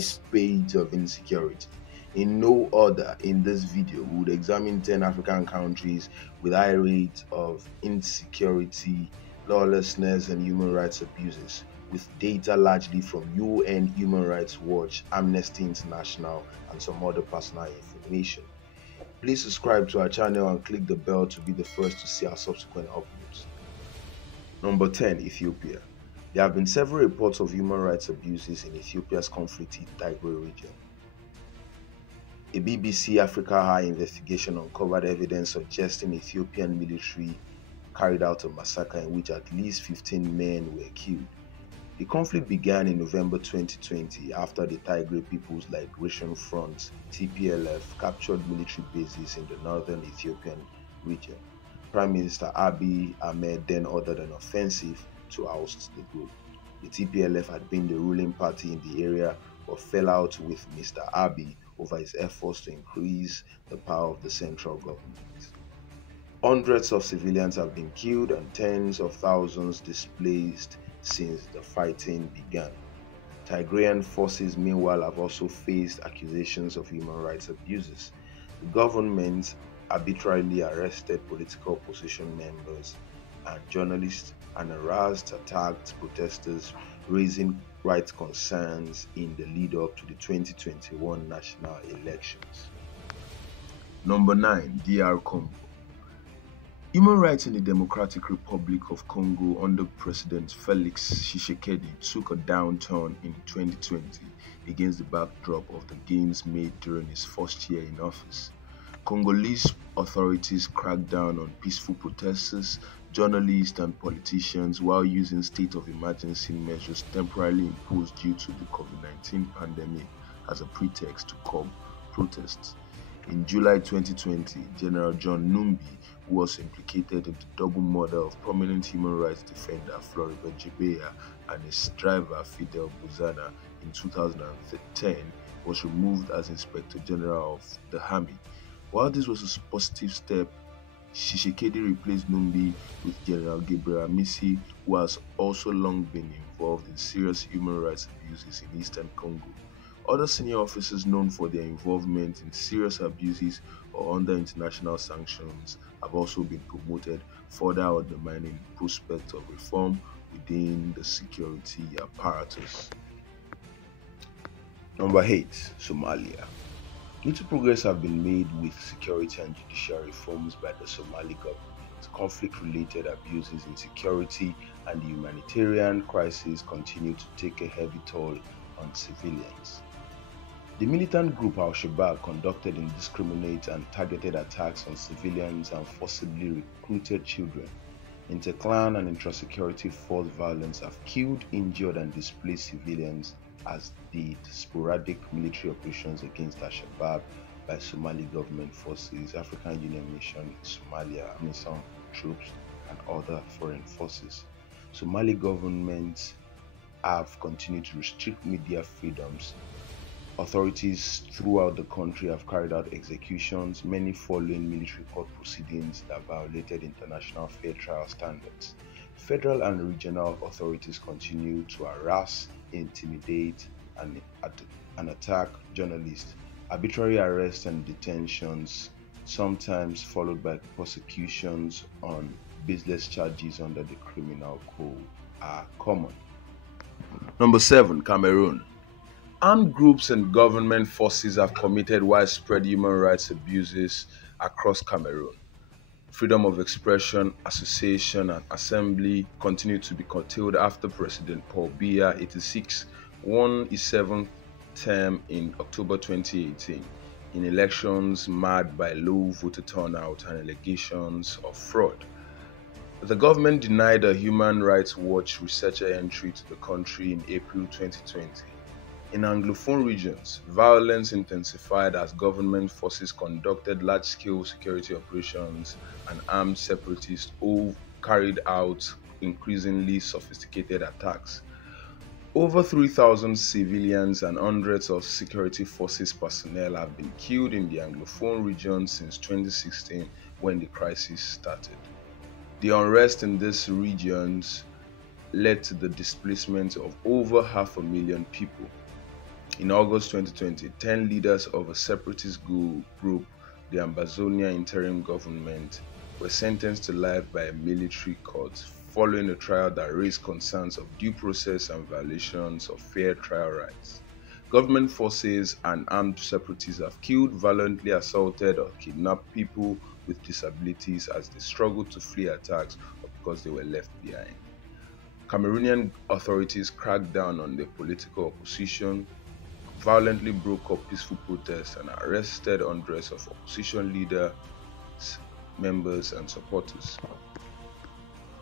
spate of insecurity. In no order, in this video, we would examine 10 African countries with high rates of insecurity, lawlessness, and human rights abuses, with data largely from UN, Human Rights Watch, Amnesty International, and some other personal information. Please subscribe to our channel and click the bell to be the first to see our subsequent uploads. Number 10. Ethiopia. There have been several reports of human rights abuses in Ethiopia's conflicted Tigray region. A BBC Africa Eye investigation uncovered evidence suggesting Ethiopian military carried out a massacre in which at least 15 men were killed. The conflict began in November 2020 after the Tigray People's Liberation Front (TPLF) captured military bases in the northern Ethiopian region. Prime Minister Abiy Ahmed then ordered an offensive to oust the group. The TPLF had been the ruling party in the area but fell out with Mr. Abiy over his efforts to increase the power of the central government. Hundreds of civilians have been killed and tens of thousands displaced since the fighting began. Tigrayan forces, meanwhile, have also faced accusations of human rights abuses. The government arbitrarily arrested political opposition members and journalists and attacked protesters, raising rights concerns in the lead-up to the 2021 national elections. Number 9. DR Congo. Human rights in the Democratic Republic of Congo under President Felix Tshisekedi took a downturn in 2020 against the backdrop of the gains made during his first year in office. Congolese authorities cracked down on peaceful protesters, journalists, and politicians while using state of emergency measures temporarily imposed due to the COVID-19 pandemic as a pretext to curb protests. In July 2020, General John Numbi, who was implicated in the double murder of prominent human rights defender Floribert Chebeya and his driver Fidel Buzana in 2010, was removed as Inspector General of the Army. While this was a positive step, Tshisekedi replaced Numbi with General Gabriel Amisi, who has also long been involved in serious human rights abuses in eastern Congo. Other senior officers known for their involvement in serious abuses or under international sanctions have also been promoted, further undermining prospects of reform within the security apparatus. Number 8. Somalia. Little progress have been made with security and judicial reforms by the Somali government. Conflict-related abuses, insecurity, and the humanitarian crisis continue to take a heavy toll on civilians. The militant group al-Shabaab conducted indiscriminate and targeted attacks on civilians and forcibly recruited children. Inter-clan and intra-security force violence have killed, injured, and displaced civilians, as did sporadic military operations against al-Shabaab by Somali government forces, African Union mission in Somalia, AMISOM troops, and other foreign forces. Somali governments have continued to restrict media freedoms. Authorities throughout the country have carried out executions, many following military court proceedings that violated international fair trial standards. Federal and regional authorities continue to harass, intimidate, and attack journalists. Arbitrary arrests and detentions, sometimes followed by prosecutions on baseless charges under the criminal code, are common. Number 7. Cameroon. Armed groups and government forces have committed widespread human rights abuses across Cameroon. Freedom of expression, association, and assembly continue to be curtailed after President Paul Biya, 86, won his 7th term in October 2018 in elections marred by low voter turnout and allegations of fraud. The government denied a Human Rights Watch researcher entry to the country in April 2020. In Anglophone regions, violence intensified as government forces conducted large-scale security operations and armed separatists carried out increasingly sophisticated attacks. Over 3,000 civilians and hundreds of security forces personnel have been killed in the Anglophone region since 2016 when the crisis started. The unrest in these regions led to the displacement of over 500,000 people. In August 2020, 10 leaders of a separatist group, the Ambazonia Interim Government, were sentenced to life by a military court following a trial that raised concerns of due process and violations of fair trial rights. Government forces and armed separatists have killed, violently assaulted, or kidnapped people with disabilities as they struggled to flee attacks or because they were left behind. Cameroonian authorities cracked down on the political opposition, violently broke up peaceful protests, and arrested hundreds of opposition leaders, members, and supporters.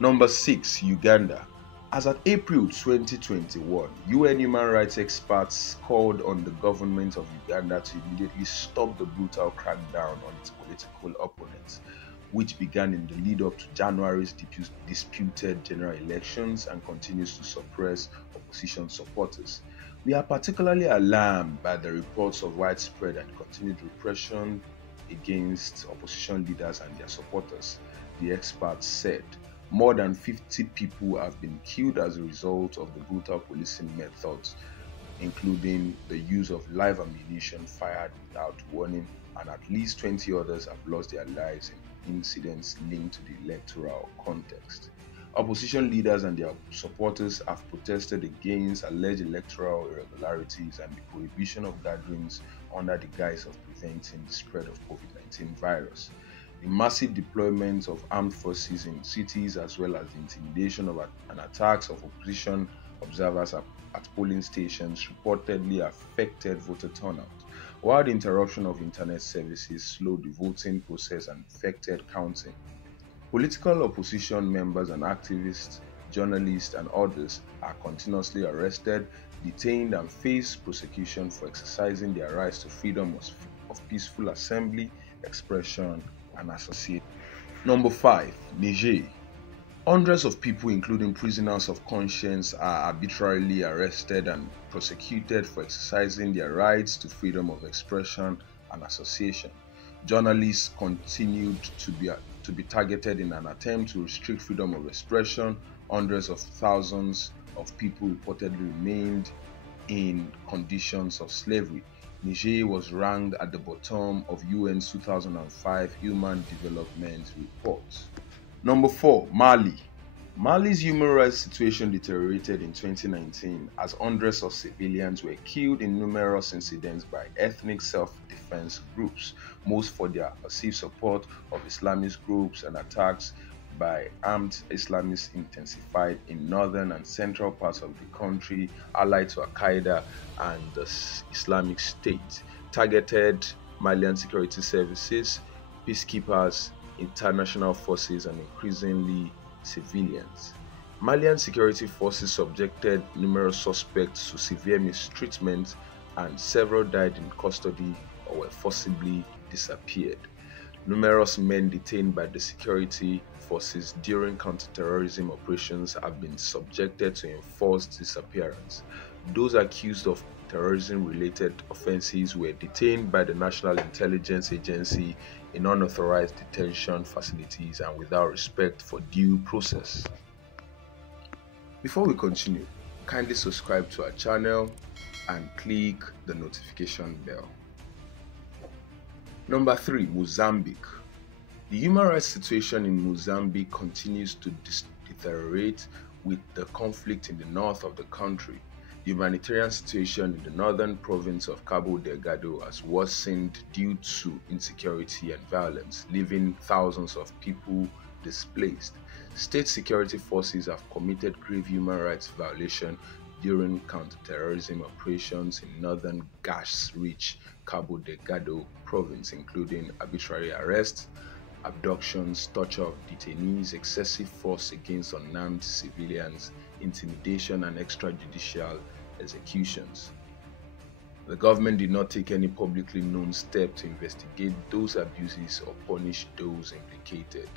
Number 6. Uganda. As at April 2021, UN human rights experts called on the government of Uganda to immediately stop the brutal crackdown on its political opponents, which began in the lead-up to January's disputed general elections and continues to suppress opposition supporters. We are particularly alarmed by the reports of widespread and continued repression against opposition leaders and their supporters, the experts said. More than 50 people have been killed as a result of the brutal policing methods, including the use of live ammunition fired without warning, and at least 20 others have lost their lives in incidents linked to the electoral context. Opposition leaders and their supporters have protested against alleged electoral irregularities and the prohibition of gatherings under the guise of preventing the spread of COVID-19 virus. The massive deployment of armed forces in cities, as well as the intimidation of and attacks of opposition observers at polling stations, reportedly affected voter turnout, while the interruption of internet services slowed the voting process and affected counting. Political opposition members and activists, journalists, and others are continuously arrested, detained, and face prosecution for exercising their rights to freedom of peaceful assembly, expression, and association. Number 5. Niger. Hundreds of people, including prisoners of conscience, are arbitrarily arrested and prosecuted for exercising their rights to freedom of expression and association. Journalists continued to be targeted in an attempt to restrict freedom of expression. Hundreds of thousands of people reportedly remained in conditions of slavery. Niger was ranked at the bottom of UN's 2005 Human Development Report. Number 4. Mali. Mali's human rights situation deteriorated in 2019 as hundreds of civilians were killed in numerous incidents by ethnic self-defense groups, most for their perceived support of Islamist groups, and attacks by armed Islamists intensified in northern and central parts of the country, allied to al-qaeda and the Islamic State, targeted Malian security services, peacekeepers, international forces, and increasingly civilians. Malian security forces subjected numerous suspects to severe mistreatment, and several died in custody or were forcibly disappeared. Numerous men detained by the security forces during counter-terrorism operations have been subjected to enforced disappearance. Those accused of terrorism-related offenses were detained by the National Intelligence Agency in unauthorized detention facilities and without respect for due process. Before we continue, kindly subscribe to our channel and click the notification bell. Number 3. Mozambique. The human rights situation in Mozambique continues to deteriorate with the conflict in the north of the country. The humanitarian situation in the northern province of Cabo Delgado has worsened due to insecurity and violence, leaving thousands of people displaced. State security forces have committed grave human rights violations during counter-terrorism operations in northern gas-rich Cabo Delgado province, including arbitrary arrests, abductions, torture of detainees, excessive force against unarmed civilians, intimidation, and extrajudicial executions. The government did not take any publicly known step to investigate those abuses or punish those implicated.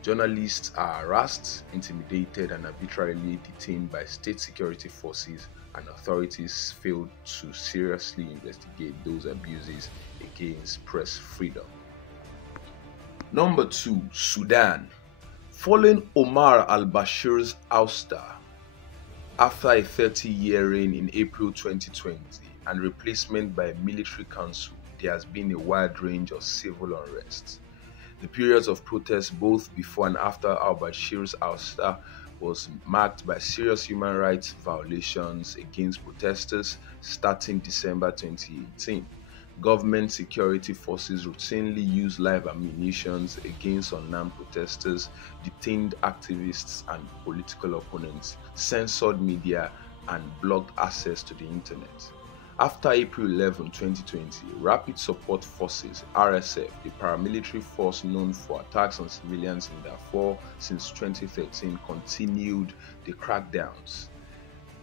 Journalists are harassed, intimidated, and arbitrarily detained by state security forces, and authorities failed to seriously investigate those abuses against press freedom. Number 2. Sudan. Following Omar al-Bashir's ouster after a 30-year reign in April 2020, and replacement by a military council, there has been a wide range of civil unrest. The periods of protest both before and after al-Bashir's ouster was marked by serious human rights violations against protesters starting December 2018. Government security forces routinely used live ammunition against unarmed protesters, detained activists and political opponents, censored media, and blocked access to the internet. After April 11, 2020, Rapid Support Forces (RSF), the paramilitary force known for attacks on civilians in Darfur since 2013, continued the crackdowns.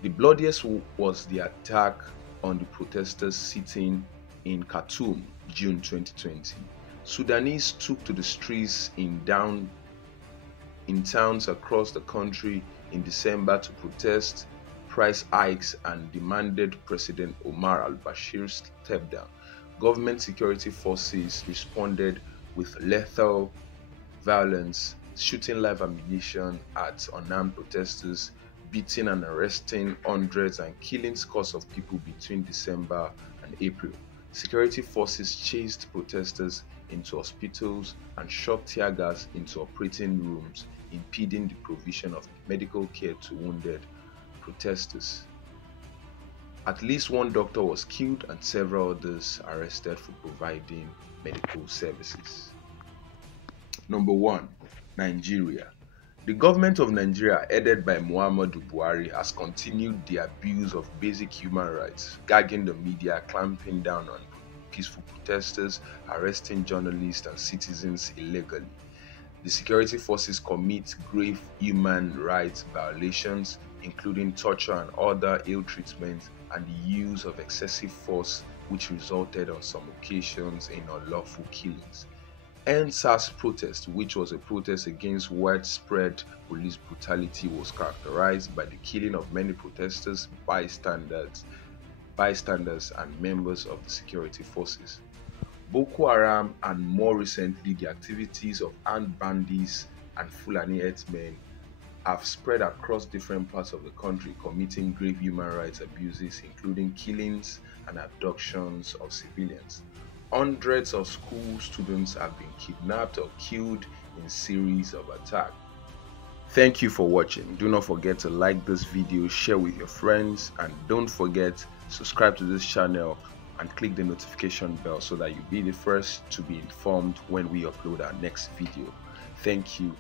The bloodiest was the attack on the protesters sitting in Khartoum, June 2020. Sudanese took to the streets in towns across the country in December to protest price hikes and demanded President Omar al-Bashir's step down. Government security forces responded with lethal violence, shooting live ammunition at unarmed protesters, beating and arresting hundreds and killing scores of people between December and April. Security forces chased protesters into hospitals and shot tear gas into operating rooms, impeding the provision of medical care to wounded protesters. At least one doctor was killed and several others arrested for providing medical services. Number 1. Nigeria. The government of Nigeria, headed by Muhammadu Buhari, has continued the abuse of basic human rights, gagging the media, clamping down on peaceful protesters, arresting journalists and citizens illegally. The security forces commit grave human rights violations, including torture and other ill treatment, and the use of excessive force, which resulted on some occasions in unlawful killings. EndSARS protest, which was a protest against widespread police brutality, was characterized by the killing of many protesters, bystanders, and members of the security forces. Boko Haram, and more recently the activities of armed bandits and Fulani herdsmen, have spread across different parts of the country, committing grave human rights abuses, including killings and abductions of civilians. Hundreds of school students have been kidnapped or killed in series of attacks. Thank you for watching. Do not forget to like this video, share with your friends, and don't forget subscribe to this channel and click the notification bell so that you'll be the first to be informed when we upload our next video. Thank you.